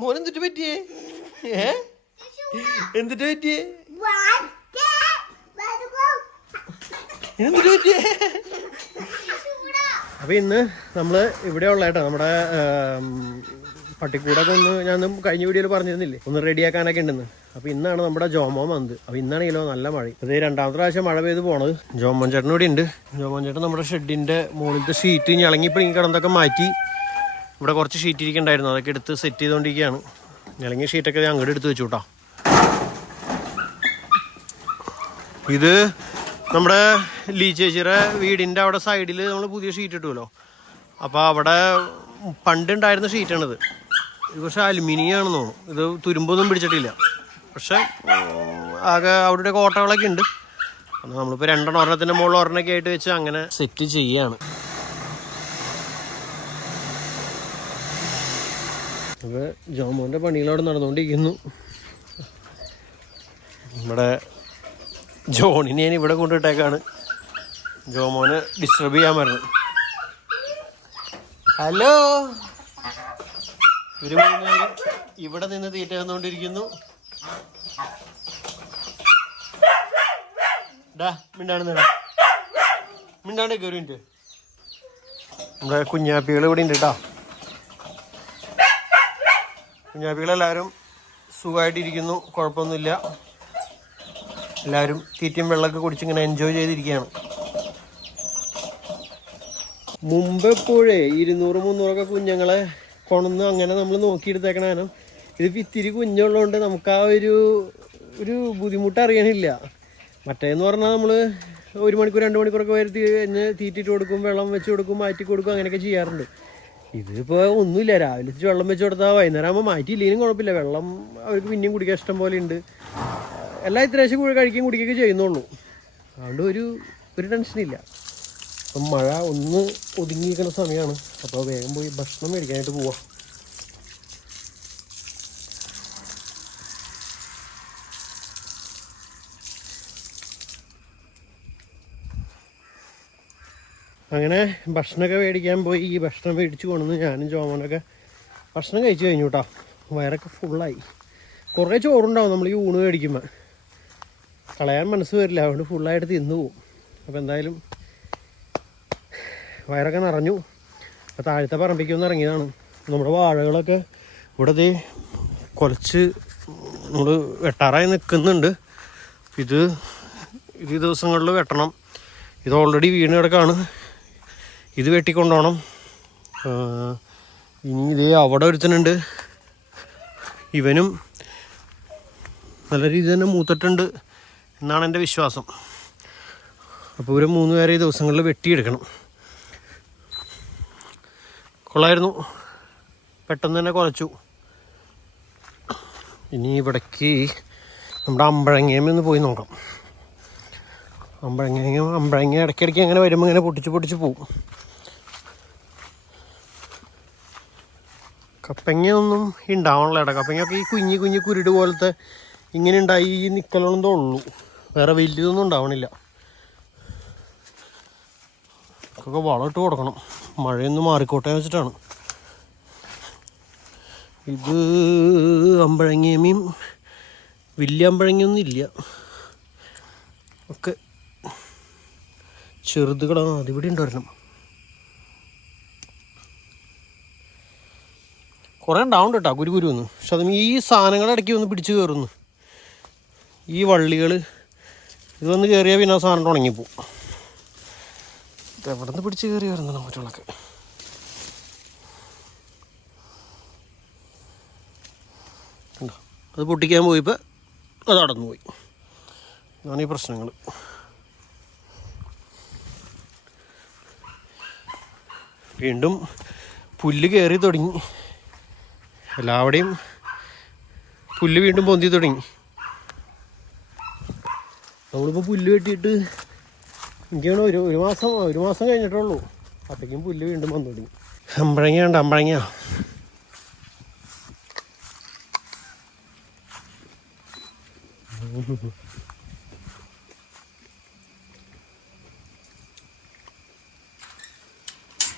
മോനെന്തിട്ട് എന്തിട്ട് പറ്റിയേ? എന്തിട്ട് പറ്റിയേ? അപ്പൊ ഇന്ന് നമ്മൾ ഇവിടെ കേട്ടോ നമ്മുടെ പട്ടിക്കൂടൊക്കെ ഒന്ന് ഞാൻ കഴിഞ്ഞ വീഡിയോയിൽ പറഞ്ഞിരുന്നില്ലേ? ഒന്ന് റെഡിയാക്കാനൊക്കെ ഉണ്ടെന്ന്. അപ്പൊ ഇന്നാണ് നമ്മുടെ ജോമോൻ വന്നത്. അപ്പൊ ഇന്നാണെങ്കിലോ നല്ല മഴ. ഇത് രണ്ടാമത്തെ പ്രാവശ്യം മഴ പെയ്ത് പോണത്. ജോമോൻ ചേട്ടൻ ഇവിടെ ഉണ്ട് ജോമോൻ ചേട്ടൻ നമ്മുടെ ഷെഡിന്റെ മുകളിലത്തെ ഷീറ്റ് ഞളങ്ങി പിടിങ്ങി കിടന്നൊക്കെ മാറ്റി ഇവിടെ കുറച്ച് ഷീറ്റ് ഇരിക്കണ്ടായിരുന്നു അതൊക്കെ എടുത്ത് സെറ്റ് ചെയ്തുകൊണ്ടിരിക്കുകയാണ്. ഇളങ്ങിയ ഷീറ്റൊക്കെ അങ്ങോട്ട് എടുത്ത് വെച്ചു കേട്ടോ. ഇത് നമ്മുടെ ലീ ചേച്ചിയുടെ വീടിന്റെ അവിടെ സൈഡിൽ നമ്മൾ പുതിയ ഷീറ്റ് ഇട്ടുമല്ലോ അപ്പോൾ അവിടെ പണ്ടുണ്ടായിരുന്ന ഷീറ്റാണിത് ഇത് പക്ഷേ അലുമിനിയം ആണെന്ന് തോന്നുന്നു. ഇത് തുരുമ്പൊന്നും പിടിച്ചിട്ടില്ല. പക്ഷെ ആകെ അവിടെ കോട്ടകളൊക്കെ ഉണ്ട്. അപ്പോൾ നമ്മളിപ്പോൾ രണ്ടെണ്ണം ഒരെണ്ണത്തിന്റെ മുകളിൽ ഒരെണ്ണൊക്കെ ആയിട്ട് വെച്ച് അങ്ങനെ സെറ്റ് ചെയ്യാണ് അപ്പോൾ ജോമോന്റെ പണികളവിടെ നടന്നുകൊണ്ടിരിക്കുന്നു. നമ്മുടെ ജോണിനെ ഞാൻ ഇവിടെ കൊണ്ടുവിട്ടേക്കാണ്. ജോമോനെ ഡിസ്റ്റർബ് ചെയ്യാൻ പറഞ്ഞു. ഹലോ? മൂന്നുപേരും ഇവിടെ നിന്ന് തീറ്റ വന്നുകൊണ്ടിരിക്കുന്നു ഡാ മിണ്ടാണ് നേടാ മിണ്ടാണ്ട് കയറി നമ്മുടെ കുഞ്ഞാപ്പികൾ ഇവിടെ ഉണ്ട് കേട്ടോ. കുഞ്ഞാപ്പികളെല്ലാവരും സുഖമായിട്ടിരിക്കുന്നു. കുഴപ്പമൊന്നുമില്ല. എല്ലാവരും തീറ്റയും വെള്ളമൊക്കെ കുടിച്ച് ഇങ്ങനെ എൻജോയ് ചെയ്തിരിക്കുകയാണ്. മുമ്പ് എപ്പോഴേ ഇരുന്നൂറ് മുന്നൂറൊക്കെ കുഞ്ഞുങ്ങളെ കൊണന്ന് അങ്ങനെ നമ്മൾ നോക്കിയെടുത്തേക്കണാനും ഇതിപ്പോൾ ഇത്തിരി കുഞ്ഞുള്ളതുകൊണ്ട് നമുക്ക് ആ ഒരു ഒരു ബുദ്ധിമുട്ട് അറിയണില്ല. മറ്റേന്ന് പറഞ്ഞാൽ നമ്മൾ ഒരു മണിക്കൂർ രണ്ട് മണിക്കൂറൊക്കെ വരുത്തി കഴിഞ്ഞ് തീറ്റിട്ട് കൊടുക്കും വെള്ളം വെച്ച് കൊടുക്കും മാറ്റി കൊടുക്കും അങ്ങനെയൊക്കെ ചെയ്യാറുണ്ട്. ഇതിപ്പോൾ ഒന്നുമില്ല. രാവിലെ വെള്ളം വെച്ച് കൊടുത്താൽ വൈകുന്നേരം ആകുമ്പോൾ മാറ്റിയില്ലെങ്കിലും കുഴപ്പമില്ല. വെള്ളം അവർക്ക് പിന്നെയും കുടിക്കാൻ ഇഷ്ടം പോലെ ഉണ്ട്. എല്ലാം ഇത്രേശ്യം കൂടെ കഴിക്കുകയും കുടിക്കുകയൊക്കെ ചെയ്യുന്നുള്ളൂ. അതുകൊണ്ട് ഒരു ഒരു ടെൻഷനില്ല അപ്പം മഴ ഒന്ന് ഒതുങ്ങിയിരിക്കുന്ന സമയമാണ്. അപ്പോൾ വേഗം പോയി ഭക്ഷണം മേടിക്കാനായിട്ട് പോവാം. അങ്ങനെ ഭക്ഷണമൊക്കെ മേടിക്കാൻ പോയി. ഈ ഭക്ഷണം മേടിച്ച് കൊണ്ടുവന്ന് ഞാനും ജോമോനൊക്കെ ഭക്ഷണം കഴിച്ചു കഴിഞ്ഞു കേട്ടോ വയറൊക്കെ ഫുള്ളായി കുറേ ചോറുണ്ടാവും നമ്മൾ ഈ ഊണ് മേടിക്കുമ്പോൾ കളയാൻ മനസ്സ് വരില്ല. അതുകൊണ്ട് ഫുള്ളായിട്ട് തിന്നു പോവും. അപ്പോൾ എന്തായാലും വയറൊക്കെ നിറഞ്ഞു. അപ്പോൾ താഴത്തെ പറമ്പിക്കൊന്ന് ഇറങ്ങിയതാണ്. നമ്മുടെ വാഴകളൊക്കെ ഇവിടെ ദേ കുറച്ച് നമ്മൾ വെട്ടാറായി നിൽക്കുന്നുണ്ട്. ഇത് ഈ ദിവസങ്ങളിൽ വെട്ടണം. ഇത് ഓൾറെഡി വീണ് കിടക്കാണ്. ഇത് വെട്ടിക്കൊണ്ടോണം. പോകണം ഇനി ഇതേ അവിടെ ഒരുത്തനുണ്ട്. ഇവനും നല്ല രീതിയിൽ തന്നെ മൂത്തിട്ടുണ്ട് എന്നാണ് എന്റെ വിശ്വാസം. അപ്പോൾ ഇവരെ മൂന്ന് പേരെ ഈ ദിവസങ്ങളിൽ വെട്ടിയെടുക്കണം. കൊള്ളായിരുന്നു. പെട്ടെന്ന് തന്നെ കുറച്ചു ഇനി ഇവിടേക്ക് നമ്മുടെ അമ്പഴങ്ങയും ഒന്ന് പോയി നോക്കാം. അമ്പഴങ്ങ അമ്പഴങ്ങ ഇടയ്ക്കിടയ്ക്ക് അങ്ങനെ വരുമ്പോൾ ഇങ്ങനെ പൊട്ടിച്ച് പൊട്ടിച്ച് പോവും. കപ്പങ്ങയൊന്നും ഉണ്ടാവണല്ലോ ഇട കപ്പങ്ങയൊക്കെ ഈ കുഞ്ഞി കുഞ്ഞി കുരുട് പോലത്തെ ഇങ്ങനെ ഉണ്ടായി ഈ നിക്കലൊന്നും ഉള്ളൂ വേറെ വലിയതൊന്നും ഉണ്ടാവണില്ല ഒക്കെ വളമിട്ട് കൊടുക്കണം. മഴയൊന്നും മാറിക്കോട്ടെ വെച്ചിട്ടാണ്. ഇത് അമ്പഴങ്ങിയമീൻ വലിയ അമ്പഴങ്ങിയൊന്നും ഇല്ല. ഒക്കെ ചെറുതുകളാണ് അതിവിടെ ഉണ്ടായിരുന്നു കുറേ ഉണ്ടാവും കേട്ടോ കുരു കുരു ഒന്ന് പക്ഷെ അതും ഈ സാധനങ്ങളുടെ ഇടയ്ക്ക് ഒന്ന് പിടിച്ച് കയറുന്നു. ഈ വള്ളികൾ ഇത് വന്ന് കയറിയാൽ പിന്നെ ആ സാധനം ഉണങ്ങിപ്പോവും. എവിടെ നിന്ന് പിടിച്ച് കയറി വരുന്നതാണ് മറ്റുള്ളൊക്കെ കണ്ടോ? അത് പൊട്ടിക്കാൻ പോയപ്പോൾ അത് അടന്നു പോയി. ഇതാണ് ഈ പ്രശ്നങ്ങൾ വീണ്ടും പുല്ല് കയറി തുടങ്ങി. എല്ലാവിടെയും പുല്ല് വീണ്ടും പൊന്തി തുടങ്ങി. നമ്മളിപ്പോൾ പുല്ല് വെട്ടിയിട്ട് എനിക്കാണ് ഒരു ഒരു മാസം ഒരു മാസം കഴിഞ്ഞിട്ടുള്ളൂ. അപ്പോഴേക്കും പുല്ല് വീണ്ടും വന്നു തുടങ്ങി. അമ്പഴങ്ങ അമ്പഴങ്ങ.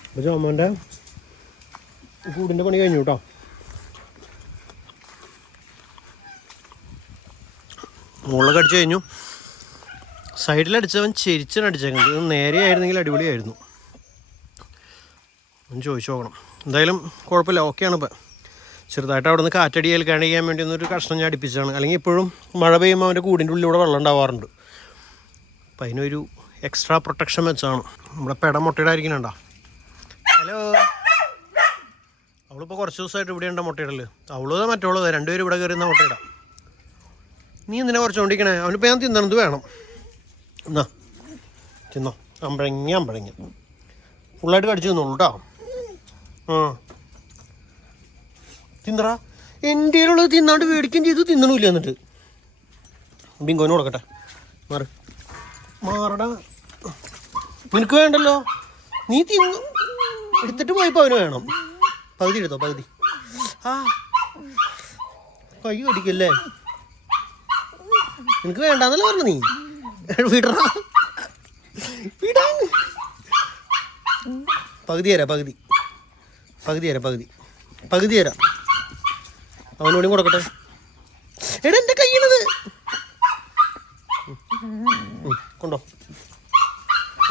അപ്പോൾ ചോമന്റെ കൂടിന്റെ പണി കഴിഞ്ഞു കേട്ടോ മുകളിലൊക്കെ അടിച്ചു കഴിഞ്ഞു. സൈഡിലടിച്ചവൻ ചെരിച്ചാണ് അടിച്ചേക്കുന്നത്. ഇത് നേരെ ആയിരുന്നെങ്കിൽ അടിപൊളിയായിരുന്നു. ഒന്ന് ചോദിച്ചു നോക്കണം. എന്തായാലും കുഴപ്പമില്ല. ഓക്കെയാണ് ഇപ്പം. ചെറുതായിട്ട് അവിടെ നിന്ന് കാറ്റടി ഏൽക്കാണ്ടിരിക്കാൻ വേണ്ടി ഒന്നൊരു കഷ്ണം ഞാൻ അടുപ്പിച്ചാണ് അല്ലെങ്കിൽ ഇപ്പോഴും മഴ പെയ്യുമ്പോൾ അവന്റെ കൂടിന്റെ ഉള്ളിലൂടെ വെള്ളം ഉണ്ടാവാറുണ്ട്. അപ്പം അതിനൊരു എക്സ്ട്രാ പ്രൊട്ടക്ഷൻ വെച്ചാണ്. നമ്മുടെ പെട മുട്ടയിടായിരിക്കണുണ്ടോ ഹലോ അവളിപ്പോൾ കുറച്ച് ദിവസമായിട്ട് ഇവിടെ ഉണ്ട് മുട്ടയിടൽ. അവളോ മറ്റോളോ രണ്ടുപേരും ഇവിടെ കയറി നിന്നാ മുട്ടയിടാം. നീ എന്തിനാ കുറച്ചുകൊണ്ടിരിക്കണേ അവനിപ്പോൾ ഞാൻ തിന്നണത് വേണം. എന്നാ തിന്നോ. അമ്പഴങ്ങ അമ്പഴങ്ങ. ഫുള്ളായിട്ട് കടിച്ചു തിന്നോളൂ കേട്ടോ ആ. തിന്നറാ എന്റെ ഉള്ളത് തിന്നാണ്ട് മേടിക്കുകയും ചെയ്തു തിന്നണില്ല എന്നിട്ട്. ബിങ്കോന് കൊടുക്കട്ടെ. മാറി. മാറടാ. നിനക്ക് വേണ്ടല്ലോ. നീ തിന്നു. എടുത്തിട്ട് പോയപ്പോൾ അവന് വേണം. പകുതി എടുത്തോ പകുതി. ആ. കൈ കടിക്കല്ലേ? നിനക്ക് വേണ്ടാന്നല്ലേ പറഞ്ഞു നീ? വിടറാ. വിടാ. പകുതി തരാം പകുതി. പകുതി തരാം പകുതി. പകുതി തരാം. അവനോടും കൊടുക്കട്ടെ. എടാ എന്റെ കയ്യിലത്. കൊണ്ടോ.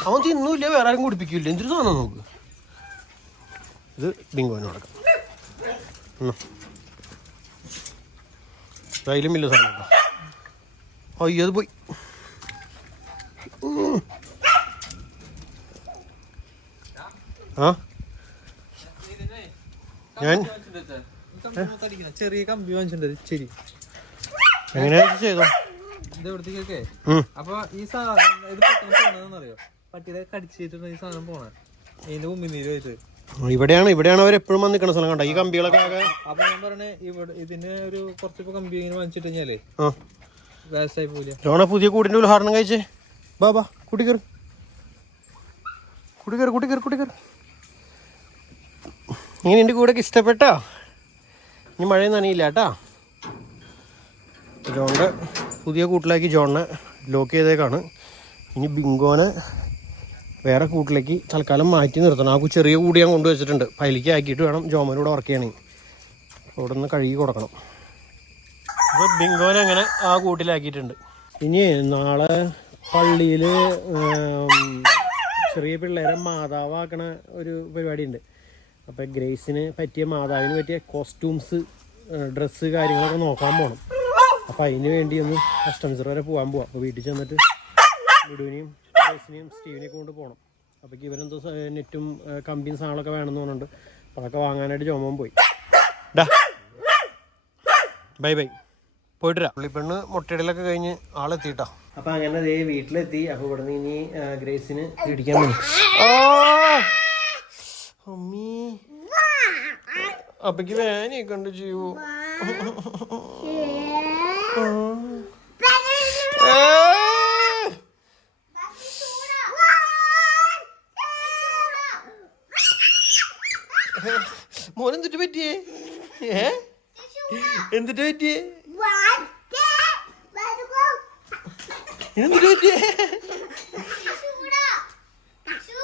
അവൻ തിന്നൂല്ല വേറെ ആരും കുടിപ്പിക്കില്ല. എന്തൊരു സാധനം നോക്ക്. ഇത് ബിങ്കോന് കൊടുക്കാം. അതിലും വലിയ സാധനം അയ്യോ അത് പോയി. ആ? ഞാൻ? ചെറിയ കമ്പി വാങ്ങിച്ചിട്ടുണ്ട് ശരി എങ്ങനെയാ ചെയ്തോ? ഇതെവിടത്തേക്കൊക്കെ. അപ്പൊ ഈ സാധനം ഇത് പോണെന്നറിയോ പട്ടിയുടെ കടിച്ചിട്ടുണ്ട് ഈ സാധനം പോണേ. ഇതിന്റെ ഉമ്മിനീര് വെച്ചത് ഇവിടെയാണ് ഇവിടെയാണ് അവർ എപ്പോഴും വന്ന് നിൽക്കുന്ന സ്ഥലം കണ്ട? ഈ കമ്പികളൊക്കെ ആകെ അപ്പൊ ഞാൻ പറഞ്ഞേ ഇവിടെ ഇതിന് ഒരു കുറച്ചിപ്പോ കമ്പി ഇങ്ങനെ വാങ്ങിച്ചിട്ട് കഴിഞ്ഞാലേ പുതിയ കൂടിന്റെ ഉദ്ഘാടനം കഴിച്ചേ. ബാ ബാ കൂട്ടി കയറി. കൂട്ടി കയറി കൂട്ടി കയറി കയറി. ഇങ്ങനെ എന്റെ കൂടെ ഇഷ്ടപ്പെട്ടോ? ഇനി മഴയൊന്നും നനയില്ല കേട്ടാ. ജോണിന്റെ പുതിയ കൂട്ടിലേക്ക് ജോണിനെ ലോക്ക് ചെയ്തേക്കാണ്. ഇനി ബിങ്കോനെ വേറെ കൂട്ടിലേക്ക് തൽക്കാലം മാറ്റി നിർത്തണം. ആ ചെറിയ കൂടി ഞാൻ കൊണ്ടുവച്ചിട്ടുണ്ട്. പൈലേക്ക് ആക്കിയിട്ട് വേണം ജോമനൂടെ വർക്ക് ചെയ്യണമെങ്കിൽ അവിടെ നിന്ന് കഴുകി കൊടുക്കണം. അപ്പോൾ ബിങ്കോനെ അങ്ങനെ ആ കൂട്ടിലാക്കിയിട്ടുണ്ട്. ഇനി നാളെ പള്ളിയിൽ ചെറിയ പിള്ളേരെ മാതാവാക്കണ ഒരു പരിപാടി ഉണ്ട് അപ്പോൾ ഗ്രേസിന് പറ്റിയ മാതാവിന് പറ്റിയ കോസ്റ്റ്യൂംസ് ഡ്രസ്സ് കാര്യങ്ങളൊക്കെ നോക്കാൻ പോകണം അപ്പോൾ അതിന് വേണ്ടി ഒന്ന് കസ്റ്റംസർ വരെ പോകാൻ പോവാം. അപ്പോൾ വീട്ടിൽ ചെന്നിട്ട് ലുഡുവിനെയും ഗ്രേസിനെയും സ്റ്റീവിനെയൊക്കെ കൊണ്ട് പോകണം അപ്പോൾ ഇവരെന്തോ നെറ്റും കമ്പിയും സാധനങ്ങളൊക്കെ വേണമെന്ന് പറഞ്ഞിട്ടുണ്ട്. അപ്പോൾ അതൊക്കെ വാങ്ങാനായിട്ട് ചുമ പോയി. ഡാ. Bye bye. പോയിട്ട് വരാം പുള്ളിപ്പെണ്ണ് മുട്ടയിടലൊക്കെ കഴിഞ്ഞ് ആളെത്തിട്ടോ അപ്പൊ അങ്ങനെ ദേ വീട്ടിലെത്തി. അപ്പൊ ഇവിടെ നിന്ന് ഇനി ഗ്രേസിന് പിടിക്കാൻ അമ്മീ. അപ്പക്ക് വേനയൊക്കെ ഉണ്ട് ചെയ്യൂ. മോനെന്തിട്ട് പറ്റിയേ? ഏ? എന്തിട്ട് പറ്റിയേ എന്തിട്ട് പറ്റിയേ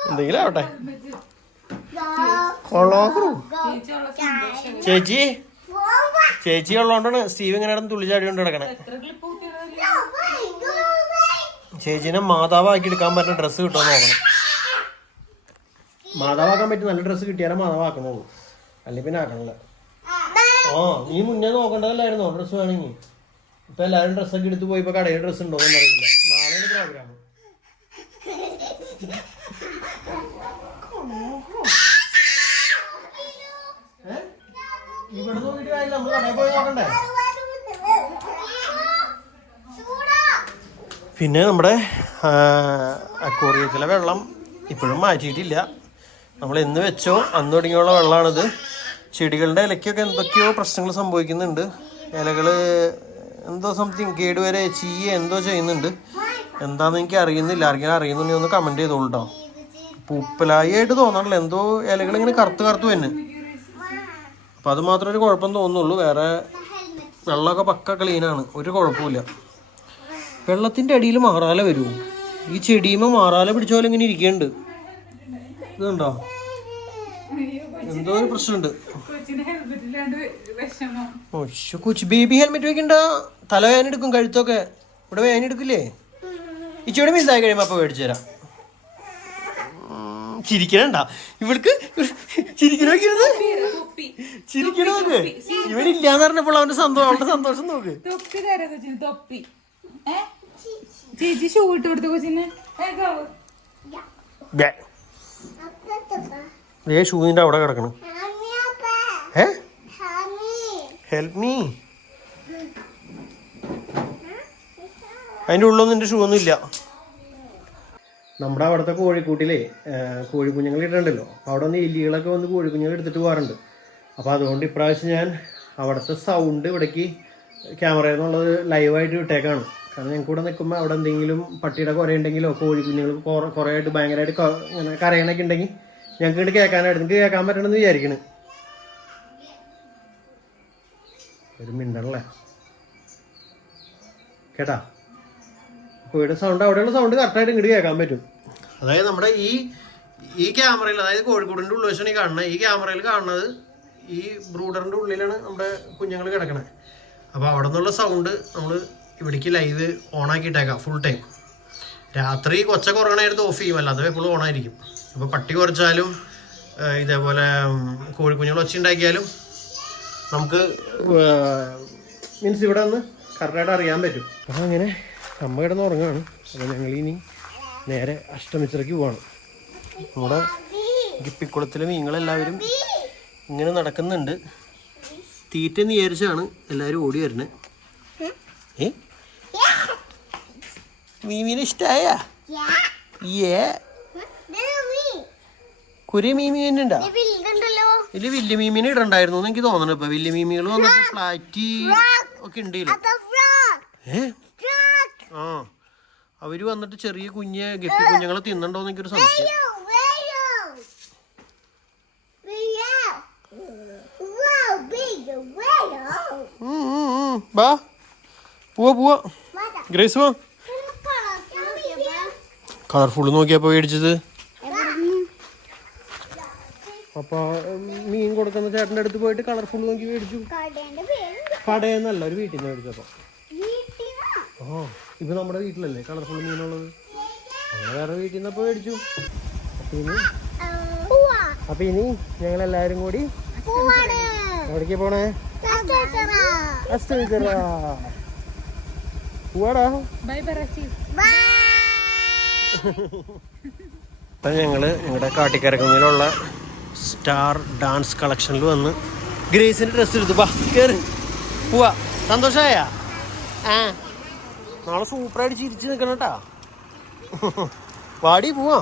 എന്തെങ്കിലും ആവട്ടെ. കൊള്ളാക്കറു ചേച്ചി? ചേച്ചി ഉള്ളതുകൊണ്ടാണ് സ്റ്റീവ് ഇങ്ങനെ കിടന്ന് തുള്ളിച്ചാടി കൊണ്ട് കിടക്കണേ ചേച്ചീനെ മാതാവാക്കി എടുക്കാൻ പറ്റുന്ന ഡ്രസ്സ് കിട്ടുമെന്ന് നോക്കണം മാതാവാക്കാൻ പറ്റിയ നല്ല ഡ്രസ്സ് കിട്ടിയാലേ മാതാവാക്കണുള്ളൂ. അല്ലെങ്കിൽ പിന്നെ ആക്കണല്ലേ ആ നീ മുന്നേ നോക്കണ്ടതല്ലായിരുന്നോ? ഡ്രസ്സ് വേണമെങ്കിൽ. ഇപ്പൊ എല്ലാവരും ഡ്രസ്സൊക്കെ എടുത്ത് പോയി ഇപ്പൊ കടയിൽ ഡ്രസ്സ് ഉണ്ടോ എന്നറിയില്ല നാളെയാണ് പ്രോഗ്രാം ഇവിടെ കാര്യമില്ല നമ്മൾ കടയിൽ പോയി നോക്കണ്ടേ? പിന്നെ നമ്മുടെ അക്വോറിയത്തിലെ വെള്ളം ഇപ്പോഴും മാറ്റിയിട്ടില്ല. നമ്മൾ എന്ന് വെച്ചോ അന്ന് തുടങ്ങിയുള്ള വെള്ളമാണിത് ചെടികളുടെ ഇലയ്ക്കൊക്കെ എന്തൊക്കെയോ പ്രശ്നങ്ങൾ സംഭവിക്കുന്നുണ്ട്. ഇലകൾ എന്തോ സംതിങ് കേട് വരെ ചീയ എന്തോ ചെയ്യുന്നുണ്ട്. എന്താണെന്ന് എനിക്ക് അറിയുന്നില്ല. ആർക്കെങ്കിലും അറിയുന്നുണ്ടെങ്കിൽ ഒന്ന് കമന്റ് ചെയ്തോളൂ കേട്ടോ പൂപ്പലായി ആയിട്ട് തോന്നണല്ലോ എന്തോ ഇലകൾ ഇങ്ങനെ കറുത്ത് കറുത്ത് തന്നെ അപ്പം അത് മാത്രമേ ഒരു കുഴപ്പം തോന്നുള്ളൂ വേറെ വെള്ളമൊക്കെ പക്ക ക്ലീനാണ് ഒരു കുഴപ്പമില്ല വെള്ളത്തിന്റെ അടിയിൽ മാറാല വരുമോ ഈ ചെടിയുമ്പോൾ മാറാല പിടിച്ച പോലെ ഇങ്ങനെ ഇരിക്കുന്നുണ്ട് ഇതുണ്ടോ? എന്തോ ഒരു പ്രശ്നമുണ്ട്. കൊച്ചു ബേബി ഹെൽമെറ്റ് വെക്കണ്ട തലവേദന എടുക്കും കഴുത്തൊക്കെ. ഇവിടെ വേദന എടുക്കില്ലേ? ഇച്ചിരി മിസ്സായി കഴിയുമ്പോ അപ്പൊ മേടിച്ചു തരാം. ചിരിക്കണണ്ട? ഇവൾക്ക് ചിരിക്കണ നോക്കിയത് ചിരിക്കണ നോക്ക് ഇവനില്ലാന്ന് പറഞ്ഞപ്പോൾ അവന്റെ സന്തോഷം അവളുടെ സന്തോഷം നോക്ക്. തൊപ്പി തരാ കൊച്ചിന് തൊപ്പി. ഏ? ചേച്ചി ഷൂ ഇട്ട് കൊടുത്ത കൊച്ചിന്. ദേ. ഷൂവിന്റെ അവിടെ കിടക്കണം. ഏ? ഹെൽപ് മീ അതിന്റെ ഉള്ളൊന്നും എന്റെ ഷൂ ഒന്നും ഇല്ല. നമ്മുടെ അവിടുത്തെ കോഴിക്കൂട്ടിലേ കോഴിക്കുഞ്ഞുങ്ങൾ ഇടണ്ടല്ലോ. അപ്പോൾ അവിടെ നിന്ന് എലികളൊക്കെ വന്ന് കോഴിക്കുഞ്ഞുങ്ങൾ എടുത്തിട്ട് പോകാറുണ്ട്. അപ്പോൾ അതുകൊണ്ട് ഇപ്രാവശ്യം ഞാൻ അവിടുത്തെ സൗണ്ട് ഇവിടേക്ക് ക്യാമറയിൽ നിന്നുള്ളത് ലൈവായിട്ട് വിട്ടേക്കാണ് കാരണം ഞങ്ങൾക്ക് ഇവിടെ നിൽക്കുമ്പോൾ അവിടെ എന്തെങ്കിലും പട്ടിയുടെ കുറേ ഉണ്ടെങ്കിലോ കോഴിക്കുഞ്ഞുങ്ങൾ കുറേ കുറേ ആയിട്ട് ഭയങ്കരമായിട്ട് ഇങ്ങനെ കരയണൊക്കെ ഉണ്ടെങ്കിൽ ഞങ്ങൾക്ക് ഇങ്ങോട്ട് കേൾക്കാനായിട്ട് നിങ്ങൾക്ക് കേൾക്കാൻ പറ്റണമെന്ന് വിചാരിക്കണ്. ഒരു മിണ്ടല്ലേ കേട്ടാ? കോഴിയുടെ സൗണ്ട് അവിടെയുള്ള സൗണ്ട് കറക്റ്റായിട്ട് ഇങ്ങോട്ട് കേൾക്കാൻ പറ്റും. അതായത് നമ്മുടെ ഈ ഈ ക്യാമറയിൽ അതായത് കോഴിക്കോടിന്റെ ഉള്ളുവശമാണ് ഈ കാണുന്നത് ഈ ക്യാമറയിൽ കാണുന്നത് ഈ ബ്രൂഡറിന്റെ ഉള്ളിലാണ് നമ്മുടെ കുഞ്ഞുങ്ങൾ കിടക്കണത് അപ്പോൾ അവിടെ നിന്നുള്ള സൗണ്ട് നമ്മൾ ഇവിടേക്ക് ലൈവ് ഓൺ ആക്കിയിട്ടേക്കാം ഫുൾ ടൈം രാത്രി കൊച്ചൊക്കെ ഉറങ്ങണായിട്ട് ഓഫ് ചെയ്യും. അല്ലാതെ എപ്പോഴും ഓണായിരിക്കും അപ്പോൾ പട്ടി കുറച്ചാലും ഇതേപോലെ കോഴിക്കുഞ്ഞുങ്ങൾ ഒച്ച ഉണ്ടാക്കിയാലും നമുക്ക് മീൻസ് ഇവിടെ നിന്ന് കറക്റ്റായിട്ട് അറിയാൻ പറ്റും. അപ്പം അങ്ങനെ അമ്മ കിടന്ന് ഉറങ്ങാണ്. അപ്പോൾ ഞങ്ങൾ ഇനി നേരെ അഷ്ടമിച്ചിറക്കി പോവാണ്. നമ്മുടെ ഗിപ്പിക്കുളത്തിലെ മീങ്ങളെല്ലാവരും ഇങ്ങനെ നടക്കുന്നുണ്ട്. തീറ്റ എന്ന് വിചാരിച്ചാണ് എല്ലാവരും ഓടി വരുന്നത് ഏ? മീമീനെ ഇഷ്ടായ ഏ കുരി മീമി തന്നെ ഉണ്ടാ ഇതിൽ വലിയ മീമിനെ ഇടണ്ടായിരുന്നു എനിക്ക് തോന്നണ ഇപ്പൊ. വലിയ മീമികൾ വന്നിട്ട് പ്ലാറ്റി ഒക്കെ ഉണ്ട് ഇതിൽ. ഏ? ആ. അവർ വന്നിട്ട് ചെറിയ കുഞ്ഞ് ഗപ്പി കുഞ്ഞുങ്ങളെ തിന്നണ്ടോന്ന് എനിക്കൊരു സംശയം. ബാ. പോവാ പോവാ. ഗ്രേസ് പോവാ കളർഫുൾ നോക്കിയപ്പോ മേടിച്ചത്? അപ്പൊ മീൻ കൊടുക്കുന്ന ചേട്ടന്റെ അടുത്ത് പോയിട്ട് കളർഫുൾ നോക്കി മേടിച്ചു. കടയെന്നല്ല ഒരു വീട്ടിൽ നിന്ന് മേടിച്ചപ്പോ ആ ഇത് നമ്മുടെ വീട്ടിലല്ലേ കളർഫുൾ മീനുള്ളത്? അങ്ങനെ വേറെ വീട്ടിൽ നിന്നപ്പോ മേടിച്ചു. അപ്പൊ ഇനി? അപ്പൊ ഇനി ഞങ്ങൾ എല്ലാരും കൂടി എവിടേക്ക് പോണേ? പോവാടാ. ബൈ ബറാച്ചി അപ്പം ഞങ്ങൾ ഞങ്ങളുടെ കാട്ടിക്കരക്കുന്നിലുള്ള സ്റ്റാർ ഡാൻസ് കളക്ഷനിൽ വന്ന് ഗ്രേസിന്റെ ഡ്രസ്സ് എടുത്തു. വാ കയറി പോവാ. സന്തോഷമായ ആ. നാളെ സൂപ്പറായിട്ട് ചിരിച്ചു നിൽക്കണം കേട്ടാ വാടി പോവാ.